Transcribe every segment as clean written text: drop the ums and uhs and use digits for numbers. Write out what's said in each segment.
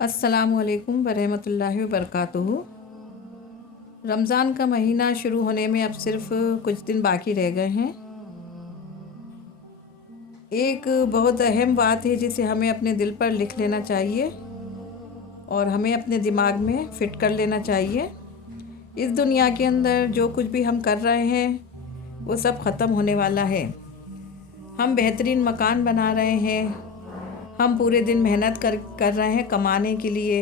السلام علیکم ورحمۃ اللہ وبرکاتہ۔ رمضان کا مہینہ شروع ہونے میں اب صرف کچھ دن باقی رہ گئے ہیں۔ ایک بہت اہم بات ہے جسے ہمیں اپنے دل پر لکھ لینا چاہیے اور ہمیں اپنے دماغ میں فٹ کر لینا چاہیے۔ اس دنیا کے اندر جو کچھ بھی ہم کر رہے ہیں وہ سب ختم ہونے والا ہے۔ ہم بہترین مکان بنا رہے ہیں، ہم پورے دن محنت کر رہے ہیں کمانے کے لیے،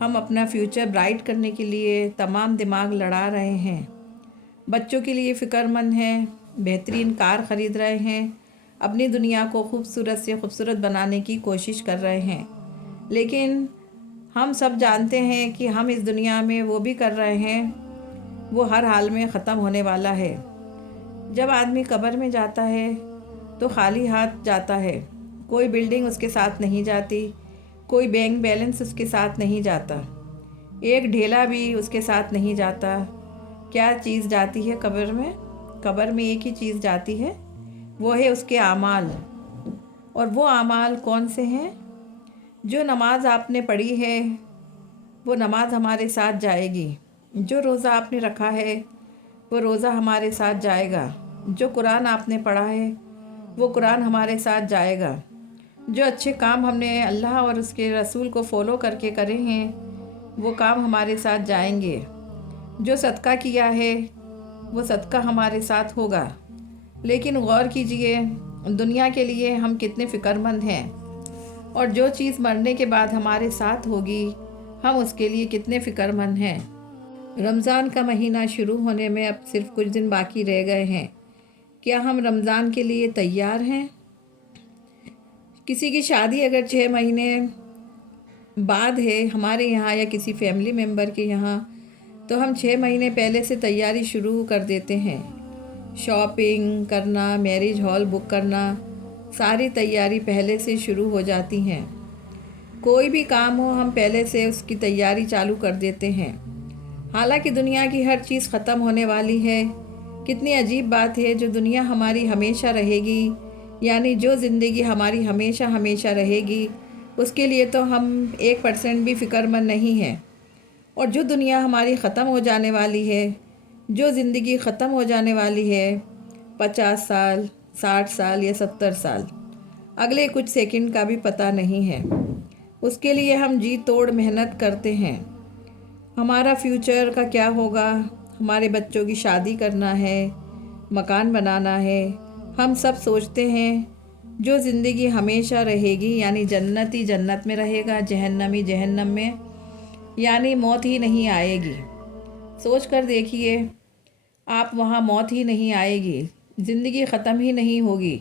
ہم اپنا فیوچر برائٹ کرنے کے لیے تمام دماغ لڑا رہے ہیں، بچوں کے لیے فکر مند ہیں، بہترین کار خرید رہے ہیں، اپنی دنیا کو خوبصورت سے خوبصورت بنانے کی کوشش کر رہے ہیں۔ لیکن ہم سب جانتے ہیں کہ ہم اس دنیا میں وہ بھی کر رہے ہیں، وہ ہر حال میں ختم ہونے والا ہے۔ جب آدمی قبر میں جاتا ہے تو خالی ہاتھ جاتا ہے، کوئی بلڈنگ اس کے ساتھ نہیں جاتی، کوئی بینک بیلنس اس کے ساتھ نہیں جاتا، ایک ڈھیلا بھی اس کے ساتھ نہیں جاتا۔ کیا چیز جاتی ہے قبر میں؟ قبر میں ایک ہی چیز جاتی ہے، وہ ہے اس کے اعمال۔ اور وہ اعمال کون سے ہیں؟ جو نماز آپ نے پڑھی ہے وہ نماز ہمارے ساتھ جائے گی، جو روزہ آپ نے رکھا ہے وہ روزہ ہمارے ساتھ جائے گا، جو قرآن آپ نے پڑھا ہے وہ قرآن ہمارے ساتھ جائے گا، جو اچھے کام ہم نے اللہ اور اس کے رسول کو فالو کر کے کرے ہیں وہ کام ہمارے ساتھ جائیں گے، جو صدقہ کیا ہے وہ صدقہ ہمارے ساتھ ہوگا۔ لیکن غور کیجئے دنیا کے لیے ہم کتنے فکر مند ہیں، اور جو چیز مرنے کے بعد ہمارے ساتھ ہوگی ہم اس کے لیے کتنے فکر مند ہیں۔ رمضان کا مہینہ شروع ہونے میں اب صرف کچھ دن باقی رہ گئے ہیں۔ کیا ہم رمضان کے لیے تیار ہیں؟ کسی کی شادی اگر 6 مہینے بعد ہے ہمارے یہاں یا کسی فیملی ممبر کے یہاں، تو ہم 6 مہینے پہلے سے تیاری شروع کر دیتے ہیں۔ شاپنگ کرنا، میرج ہال بک کرنا، ساری تیاری پہلے سے شروع ہو جاتی ہیں۔ کوئی بھی کام ہو ہم پہلے سے اس کی تیاری چالو کر دیتے ہیں، حالانکہ دنیا کی ہر چیز ختم ہونے والی ہے۔ کتنی عجیب بات ہے، جو دنیا ہماری ہمیشہ رہے گی، یعنی جو زندگی ہماری ہمیشہ ہمیشہ رہے گی، اس کے لیے تو ہم 1% بھی فکر مند نہیں ہیں، اور جو دنیا ہماری ختم ہو جانے والی ہے، جو زندگی ختم ہو جانے والی ہے 50 سال، 60 سال یا 70 سال، اگلے کچھ سیکنڈ کا بھی پتہ نہیں ہے، اس کے لیے ہم جی توڑ محنت کرتے ہیں۔ ہمارا فیوچر کا کیا ہوگا، ہمارے بچوں کی شادی کرنا ہے، مکان بنانا ہے، ہم سب سوچتے ہیں جو زندگی ہمیشہ رہے گی، یعنی جنتی جنت میں رہے گا، جہنمی جہنم میں، یعنی موت ہی نہیں آئے گی۔ سوچ کر دیکھیے، آپ وہاں موت ہی نہیں آئے گی، زندگی ختم ہی نہیں ہوگی،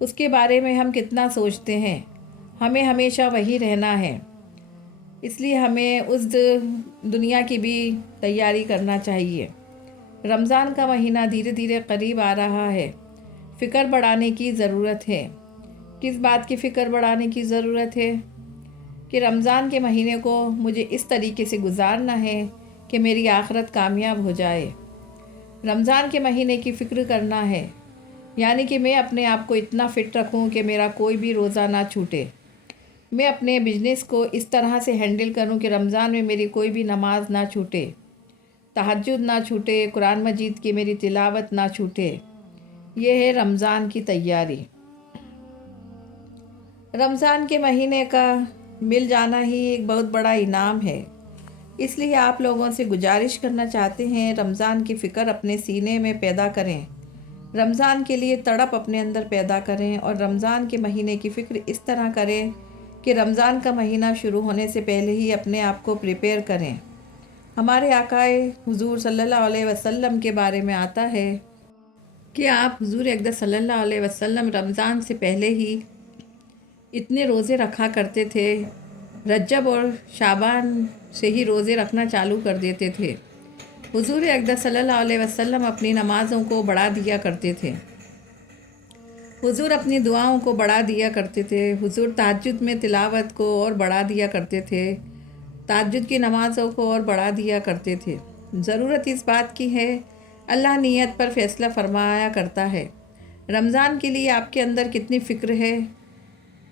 اس کے بارے میں ہم کتنا سوچتے ہیں۔ ہمیں ہمیشہ وہی رہنا ہے، اس لیے ہمیں اس دنیا کی بھی تیاری کرنا چاہیے۔ رمضان کا مہینہ دھیرے دھیرے قریب آ رہا ہے، فکر بڑھانے کی ضرورت ہے۔ کس بات کی فکر بڑھانے کی ضرورت ہے؟ کہ رمضان کے مہینے کو مجھے اس طریقے سے گزارنا ہے کہ میری آخرت کامیاب ہو جائے۔ رمضان کے مہینے کی فکر کرنا ہے، یعنی کہ میں اپنے آپ کو اتنا فٹ رکھوں کہ میرا کوئی بھی روزہ نہ چھوٹے، میں اپنے بزنس کو اس طرح سے ہینڈل کروں کہ رمضان میں میری کوئی بھی نماز نہ چھوٹے، تہجد نہ چھوٹے، قرآن مجید کی میری تلاوت نہ چھوٹے۔ یہ ہے رمضان کی تیاری۔ رمضان کے مہینے کا مل جانا ہی ایک بہت بڑا انعام ہے، اس لیے آپ لوگوں سے گزارش کرنا چاہتے ہیں رمضان کی فکر اپنے سینے میں پیدا کریں، رمضان کے لیے تڑپ اپنے اندر پیدا کریں، اور رمضان کے مہینے کی فکر اس طرح کریں کہ رمضان کا مہینہ شروع ہونے سے پہلے ہی اپنے آپ کو پریپیئر کریں۔ ہمارے آقا حضور صلی اللہ علیہ وسلم کے بارے میں آتا ہے کہ آپ حضور اقدس صلی اللہ علیہ وسلم رمضان سے پہلے ہی اتنے روزے رکھا کرتے تھے، رجب اور شعبان سے ہی روزے رکھنا چالو کر دیتے تھے۔ حضور اقدس صلی اللہ علیہ وسلم اپنی نمازوں کو بڑھا دیا کرتے تھے، حضور اپنی دعاؤں کو بڑھا دیا کرتے تھے، حضور تہجد میں تلاوت کو اور بڑھا دیا کرتے تھے، تہجد کی نمازوں کو اور بڑھا دیا کرتے تھے۔ ضرورت اس بات کی ہے، اللہ نیت پر فیصلہ فرمایا کرتا ہے۔ رمضان کے لیے آپ کے اندر کتنی فکر ہے،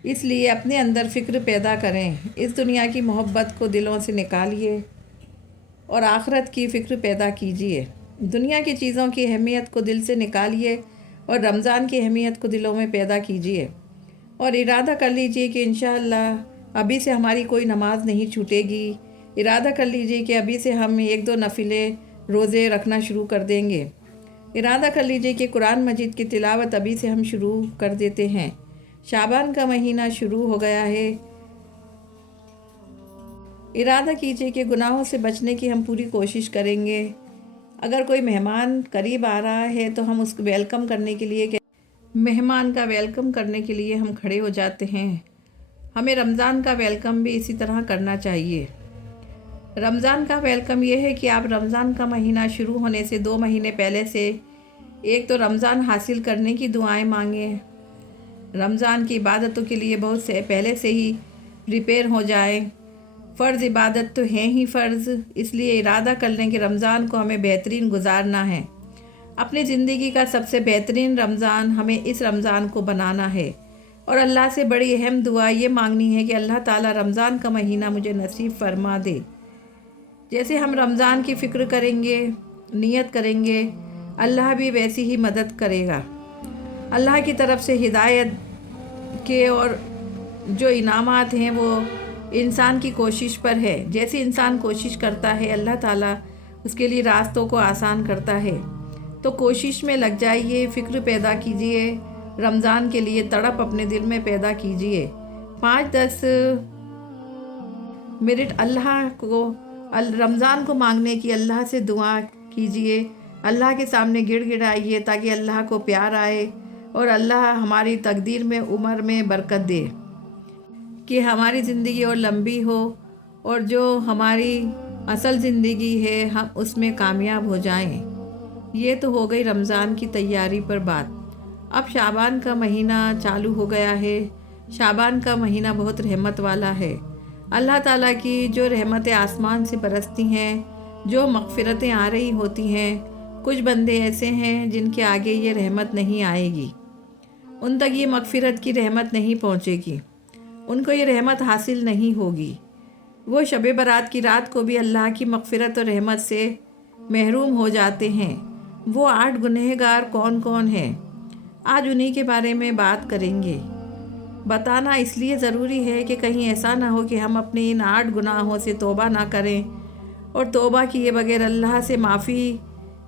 اس لیے اپنے اندر فکر پیدا کریں، اس دنیا کی محبت کو دلوں سے نکالیے اور آخرت کی فکر پیدا کیجیے۔ دنیا کی چیزوں کی اہمیت کو دل سے نکالیے اور رمضان کی اہمیت کو دلوں میں پیدا کیجیے، اور ارادہ کر لیجیے کہ انشاءاللہ ابھی سے ہماری کوئی نماز نہیں چھوٹے گی۔ ارادہ کر لیجیے کہ ابھی سے ہم 1-2 نفلیں روزے رکھنا شروع کر دیں گے۔ ارادہ کر لیجیے کہ قرآن مجید کی تلاوت ابھی سے ہم شروع کر دیتے ہیں۔ شعبان کا مہینہ شروع ہو گیا ہے۔ ارادہ کیجیے کہ گناہوں سے بچنے کی ہم پوری کوشش کریں گے۔ اگر کوئی مہمان قریب آ رہا ہے تو ہم اس کو ویلکم کرنے کے لیے مہمان کا ویلکم کرنے کے لیے ہم کھڑے ہو جاتے ہیں۔ ہمیں رمضان کا ویلکم بھی اسی طرح کرنا چاہیے۔ رمضان کا ویلکم یہ ہے کہ آپ رمضان کا مہینہ شروع ہونے سے 2 مہینے پہلے سے ایک تو رمضان حاصل کرنے کی دعائیں مانگیں، رمضان کی عبادتوں کے لیے بہت سے پہلے سے ہی پریپیئر ہو جائیں۔ فرض عبادت تو ہیں ہی فرض، اس لیے ارادہ کر لیں کہ رمضان کو ہمیں بہترین گزارنا ہے۔ اپنی زندگی کا سب سے بہترین رمضان ہمیں اس رمضان کو بنانا ہے، اور اللہ سے بڑی اہم دعا یہ مانگنی ہے کہ اللہ تعالیٰ رمضان کا مہینہ مجھے نصیب فرما دے۔ جیسے ہم رمضان کی فکر کریں گے، نیت کریں گے، اللہ بھی ویسی ہی مدد کرے گا۔ اللہ کی طرف سے ہدایت کے اور جو انعامات ہیں وہ انسان کی کوشش پر ہے۔ جیسے انسان کوشش کرتا ہے اللہ تعالیٰ اس کے لیے راستوں کو آسان کرتا ہے۔ تو کوشش میں لگ جائیے، فکر پیدا کیجیے، رمضان کے لیے تڑپ اپنے دل میں پیدا کیجیے۔ 5-10 منٹ اللہ کو رمضان کو مانگنے کی اللہ سے دعا کیجیے، اللہ کے سامنے گڑ گڑائیے تاکہ اللہ کو پیار آئے اور اللہ ہماری تقدیر میں عمر میں برکت دے کہ ہماری زندگی اور لمبی ہو، اور جو ہماری اصل زندگی ہے ہم اس میں کامیاب ہو جائیں۔ یہ تو ہو گئی رمضان کی تیاری پر بات۔ اب شعبان کا مہینہ چالو ہو گیا ہے۔ شعبان کا مہینہ بہت رحمت والا ہے۔ اللہ تعالیٰ کی جو رحمتیں آسمان سے برستی ہیں، جو مغفرتیں آ رہی ہوتی ہیں، کچھ بندے ایسے ہیں جن کے آگے یہ رحمت نہیں آئے گی، ان تک یہ مغفرت کی رحمت نہیں پہنچے گی، ان کو یہ رحمت حاصل نہیں ہوگی۔ وہ شب برات کی رات کو بھی اللہ کی مغفرت اور رحمت سے محروم ہو جاتے ہیں۔ وہ 8 گنہگار کون کون ہیں؟ آج انہی کے بارے میں بات کریں گے۔ بتانا اس لیے ضروری ہے کہ کہیں ایسا نہ ہو کہ ہم اپنے ان 8 گناہوں سے توبہ نہ کریں اور توبہ کیے بغیر اللہ سے معافی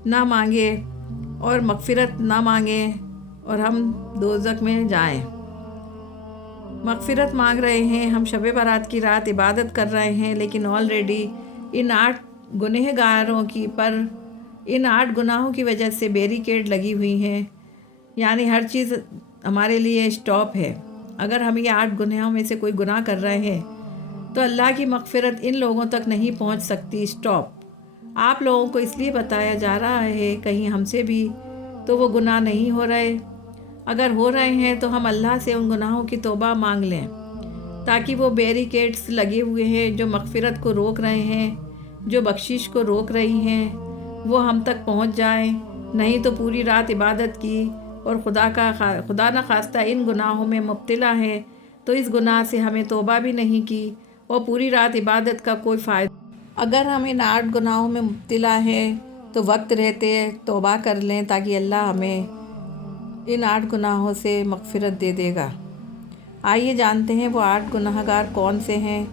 نہ مانگے اور مغفرت نہ مانگیں اور ہم دوزخ میں جائیں۔ مغفرت مانگ رہے ہیں، ہم شب برات کی رات عبادت کر رہے ہیں، لیکن آلریڈی ان 8 گنہگاروں کی پر ان 8 گناہوں کی وجہ سے بیریکیڈ لگی ہوئی ہیں، یعنی ہر چیز ہمارے لیے اسٹاپ ہے۔ اگر ہم یہ 8 گناہوں میں سے کوئی گناہ کر رہے ہیں تو اللہ کی مغفرت ان لوگوں تک نہیں پہنچ سکتی، اسٹاپ۔ آپ لوگوں کو اس لیے بتایا جا رہا ہے کہیں ہم سے بھی تو وہ گناہ نہیں ہو رہے، اگر ہو رہے ہیں تو ہم اللہ سے ان گناہوں کی توبہ مانگ لیں، تاکہ وہ بیریکیڈز لگے ہوئے ہیں جو مغفرت کو روک رہے ہیں، جو بخشش کو روک رہی ہیں، وہ ہم تک پہنچ جائیں۔ نہیں تو پوری رات عبادت کی اور خدا نہ خواستہ ان گناہوں میں مبتلا ہے تو اس گناہ سے ہمیں توبہ بھی نہیں کی اور پوری رات عبادت کا کوئی فائدہ۔ اگر ہم ان 8 گناہوں میں مبتلا ہیں تو وقت رہتے توبہ کر لیں تاکہ اللہ ہمیں ان 8 گناہوں سے مغفرت دے دے گا۔ آئیے جانتے ہیں وہ 8 گناہگار کون سے ہیں۔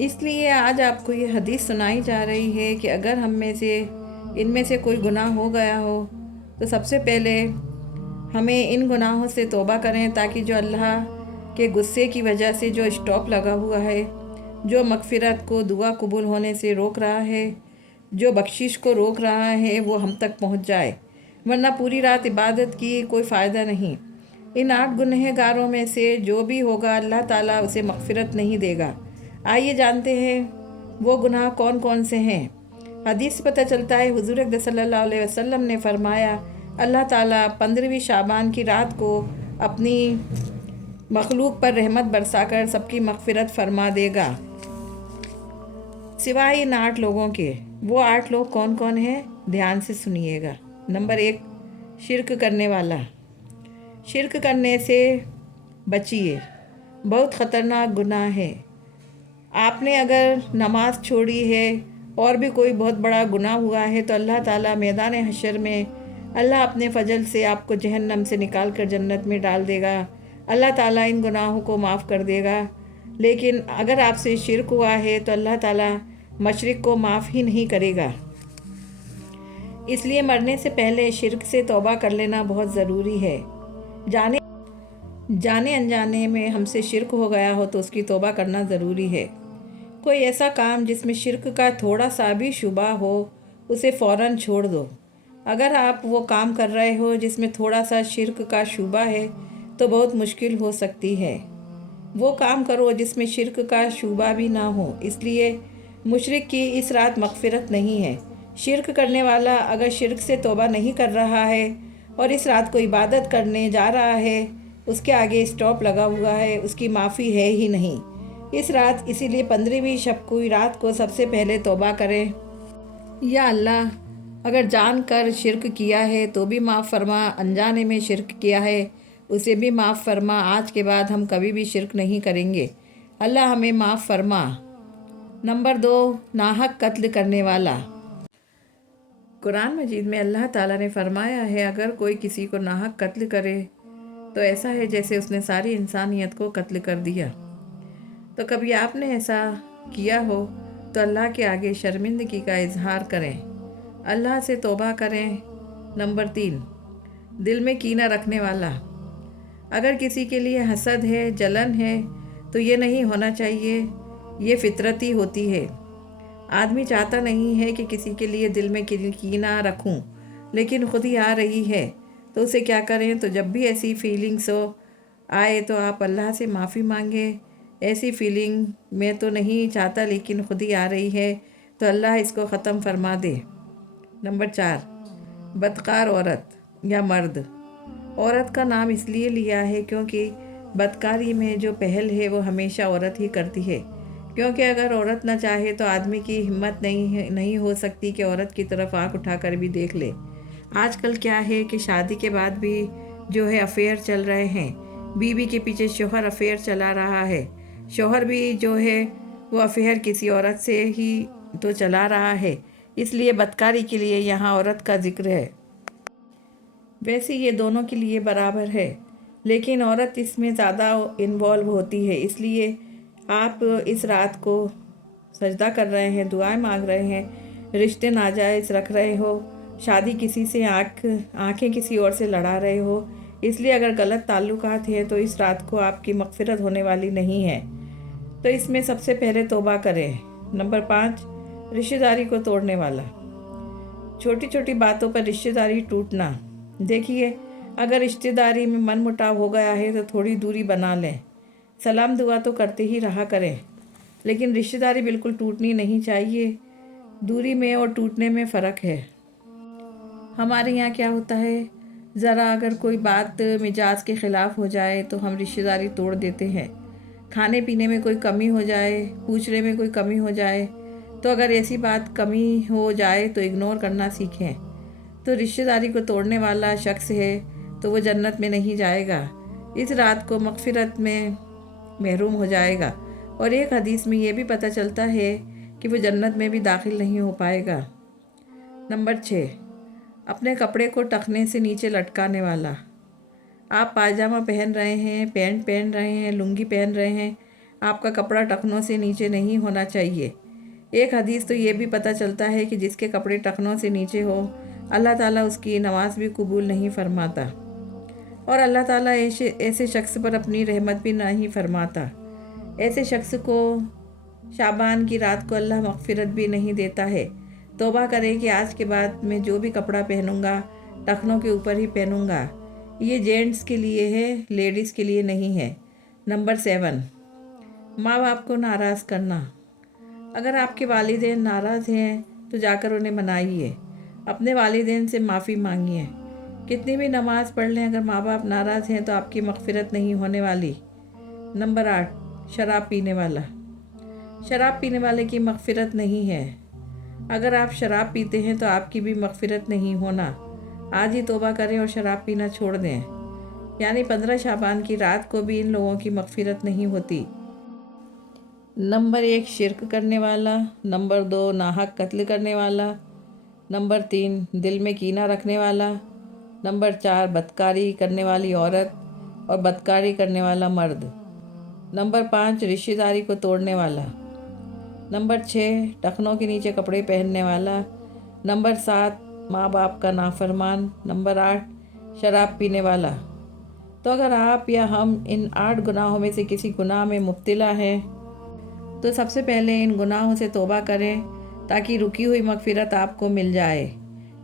اس لیے آج آپ کو یہ حدیث سنائی جا رہی ہے کہ اگر ہم میں سے ان میں سے کوئی گناہ ہو گیا ہو تو سب سے پہلے ہمیں ان گناہوں سے توبہ کریں، تاکہ جو اللہ کے غصے کی وجہ سے جو اسٹاپ لگا ہوا ہے، جو مغفرت کو دعا قبول ہونے سے روک رہا ہے، جو بخشش کو روک رہا ہے، وہ ہم تک پہنچ جائے، ورنہ پوری رات عبادت کی کوئی فائدہ نہیں۔ ان 8 گنہگاروں میں سے جو بھی ہوگا اللہ تعالیٰ اسے مغفرت نہیں دے گا۔ آئیے جانتے ہیں وہ گناہ کون کون سے ہیں۔ حدیث سے پتہ چلتا ہے حضور اقدس صلی اللہ علیہ وسلم نے فرمایا، اللہ تعالیٰ 15ویں شعبان کی رات کو اپنی مخلوق پر رحمت برسا کر سب کی مغفرت فرما دے گا، سوائے ان 8 لوگوں کے۔ وہ 8 لوگ کون کون ہیں؟ دھیان سے سنیے گا۔ نمبر 1، شرک کرنے والا۔ شرک کرنے سے بچیے، بہت خطرناک گناہ ہے۔ آپ نے اگر نماز چھوڑی ہے اور بھی کوئی بہت بڑا گناہ ہوا ہے تو اللہ تعالیٰ میدان حشر میں اللہ اپنے فضل سے آپ کو جہنم سے نکال کر جنت میں ڈال دے گا۔ اللہ تعالیٰ ان گناہوں کو معاف کر دے گا۔ لیکن اگر آپ سے شرک ہوا ہے تو اللہ تعالیٰ مشرک کو معاف ہی نہیں کرے گا۔ اس لیے مرنے سے پہلے شرک سے توبہ کر لینا بہت ضروری ہے۔ جانے انجانے میں ہم سے شرک ہو گیا ہو تو اس کی توبہ کرنا ضروری ہے۔ کوئی ایسا کام جس میں شرک کا تھوڑا سا بھی شبہ ہو اسے فوراً چھوڑ دو۔ اگر آپ وہ کام کر رہے ہو جس میں تھوڑا سا شرک کا شبہ ہے تو بہت مشکل ہو سکتی ہے۔ وہ کام کرو جس میں شرک کا شبہ بھی نہ ہو۔ اس لیے مشرک کی اس رات مغفرت نہیں ہے۔ شرک کرنے والا اگر شرک سے توبہ نہیں کر رہا ہے اور اس رات کو عبادت کرنے جا رہا ہے، اس کے آگے اسٹاپ لگا ہوا ہے، اس کی معافی ہے ہی نہیں اس رات۔ اسی لیے 15ویں شب کی رات کو سب سے پہلے توبہ کریں۔ یا اللہ، اگر جان کر شرک کیا ہے تو بھی معاف فرما، انجانے میں شرک کیا ہے اسے بھی معاف فرما۔ آج کے بعد ہم کبھی بھی شرک نہیں کریں گے، اللہ ہمیں معاف فرما۔ نمبر 2، ناحق قتل کرنے والا۔ قرآن مجید میں اللہ تعالیٰ نے فرمایا ہے اگر کوئی کسی کو ناحق قتل کرے تو ایسا ہے جیسے اس نے ساری انسانیت کو قتل کر دیا۔ تو کبھی آپ نے ایسا کیا ہو تو اللہ کے آگے شرمندگی کا اظہار کریں، اللہ سے توبہ کریں۔ نمبر 3، دل میں کینہ رکھنے والا۔ اگر کسی کے لیے حسد ہے، جلن ہے تو یہ نہیں ہونا چاہیے، یہ فطرتی ہوتی ہے۔ آدمی چاہتا نہیں ہے کہ کسی کے لیے دل میں کینہ رکھوں، لیکن خود ہی آ رہی ہے تو اسے کیا کریں؟ تو جب بھی ایسی فیلنگس آئے تو آپ اللہ سے معافی مانگیں۔ ایسی فیلنگ میں تو نہیں چاہتا لیکن خود ہی آ رہی ہے تو اللہ اس کو ختم فرما دے۔ نمبر 4، بدکار عورت یا مرد۔ عورت کا نام اس لیے لیا ہے کیونکہ بدکاری میں جو پہل ہے وہ ہمیشہ عورت ہی کرتی ہے، کیونکہ اگر عورت نہ چاہے تو آدمی کی ہمت نہیں ہو سکتی کہ عورت کی طرف آنکھ اٹھا کر بھی دیکھ لے۔ آج کل کیا ہے کہ شادی کے بعد بھی جو ہے افیئر چل رہے ہیں، بیوی کے پیچھے شوہر افیئر چلا رہا ہے، شوہر بھی جو ہے وہ افیئر کسی عورت سے ہی تو چلا رہا ہے۔ اس لیے بدکاری کے لیے یہاں عورت کا ذکر ہے۔ ویسے یہ دونوں کے لیے برابر ہے، لیکن عورت اس میں زیادہ انوالو ہوتی ہے۔ اس لیے آپ اس رات کو سجدہ کر رہے ہیں، دعائیں مانگ رہے ہیں، رشتے ناجائز رکھ رہے ہو، شادی کسی سے آنکھیں کسی اور سے لڑا رہے ہو، اس لیے اگر غلط تعلقات ہیں تو اس رات کو آپ کی مغفرت ہونے والی نہیں ہے، تو اس میں سب سے پہلے توبہ کریں۔ نمبر 5، رشتہ داری کو توڑنے والا۔ چھوٹی چھوٹی باتوں پر رشتہ داری ٹوٹنا۔ دیکھیے، اگر رشتہ داری میں من مٹاو ہو گیا ہے تو تھوڑی دوری بنا لیں، سلام دعا تو کرتے ہی رہا کریں، لیکن رشتہ داری بالکل ٹوٹنی نہیں چاہیے۔ دوری میں اور ٹوٹنے میں فرق ہے۔ ہمارے یہاں کیا ہوتا ہے، ذرا اگر کوئی بات مزاج کے خلاف ہو جائے تو ہم رشتہ داری توڑ دیتے ہیں۔ کھانے پینے میں کوئی کمی ہو جائے، پوچھنے میں کوئی کمی ہو جائے، تو اگر ایسی بات کمی ہو جائے تو اگنور کرنا سیکھیں۔ تو رشتہ داری کو توڑنے والا شخص ہے تو وہ جنت میں نہیں جائے گا، اس رات کو مغفرت میں محروم ہو جائے گا، اور ایک حدیث میں یہ بھی پتہ چلتا ہے کہ وہ جنت میں بھی داخل نہیں ہو پائے گا۔ نمبر 6، اپنے کپڑے کو ٹخنے سے نیچے لٹکانے والا۔ آپ پاجامہ پہن رہے ہیں، پینٹ پہن رہے ہیں، لنگی پہن رہے ہیں، آپ کا کپڑا ٹخنوں سے نیچے نہیں ہونا چاہیے۔ ایک حدیث تو یہ بھی پتہ چلتا ہے کہ جس کے کپڑے ٹخنوں سے نیچے ہو اللہ تعالیٰ اس کی نماز بھی قبول نہیں فرماتا، اور اللہ تعالیٰ ایسے شخص پر اپنی رحمت بھی نہیں فرماتا۔ ایسے شخص کو شعبان کی رات کو اللہ مغفرت بھی نہیں دیتا ہے۔ توبہ کرے کہ آج کے بعد میں جو بھی کپڑا پہنوں گا ٹخنوں کے اوپر ہی پہنوں گا۔ یہ جینٹس کے لیے ہے، لیڈیز کے لیے نہیں ہے۔ نمبر 7، ماں باپ کو ناراض کرنا۔ اگر آپ کے والدین ناراض ہیں تو جا کر انہیں منائیے، اپنے والدین سے معافی مانگیے۔ کتنی بھی نماز پڑھ لیں، اگر ماں باپ ناراض ہیں تو آپ کی مغفرت نہیں ہونے والی۔ نمبر 8، شراب پینے والا۔ شراب پینے والے کی مغفرت نہیں ہے۔ اگر آپ شراب پیتے ہیں تو آپ کی بھی مغفرت نہیں ہونا۔ آج ہی توبہ کریں اور شراب پینا چھوڑ دیں۔ یعنی 15 شعبان کی رات کو بھی ان لوگوں کی مغفرت نہیں ہوتی۔ نمبر 1 شرک کرنے والا، نمبر 2 ناحق قتل کرنے والا، نمبر 3 دل میں کینہ رکھنے والا، نمبر 4 بدکاری کرنے والی عورت اور بدکاری کرنے والا مرد، نمبر 5 رشتہ داری کو توڑنے والا، نمبر 6 ٹخنوں کے نیچے کپڑے پہننے والا، نمبر 7 ماں باپ کا نافرمان، نمبر 8 شراب پینے والا۔ تو اگر آپ یا ہم ان 8 گناہوں میں سے کسی گناہ میں مبتلا ہیں تو سب سے پہلے ان گناہوں سے توبہ کریں تاکہ رکی ہوئی مغفرت آپ کو مل جائے،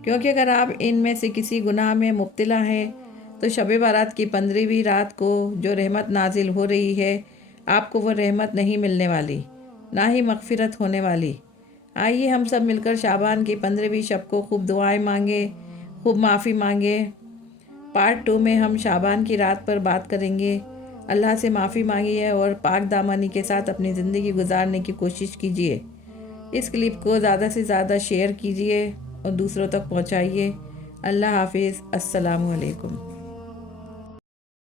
کیونکہ اگر آپ ان میں سے کسی گناہ میں مبتلا ہیں تو شب برات کی 15ویں رات کو جو رحمت نازل ہو رہی ہے آپ کو وہ رحمت نہیں ملنے والی، نہ ہی مغفرت ہونے والی۔ آئیے ہم سب مل کر شعبان کی 15ویں شب کو خوب دعائیں مانگیں، خوب معافی مانگیں۔ پارٹ 2 میں ہم شعبان کی رات پر بات کریں گے۔ اللہ سے معافی مانگیے اور پاک دامنی کے ساتھ اپنی زندگی گزارنے کی کوشش کیجیے۔ اس کلپ کو زیادہ سے زیادہ شیئر کیجیے اور دوسروں تک پہنچائیے۔ اللہ حافظ، السلام علیکم۔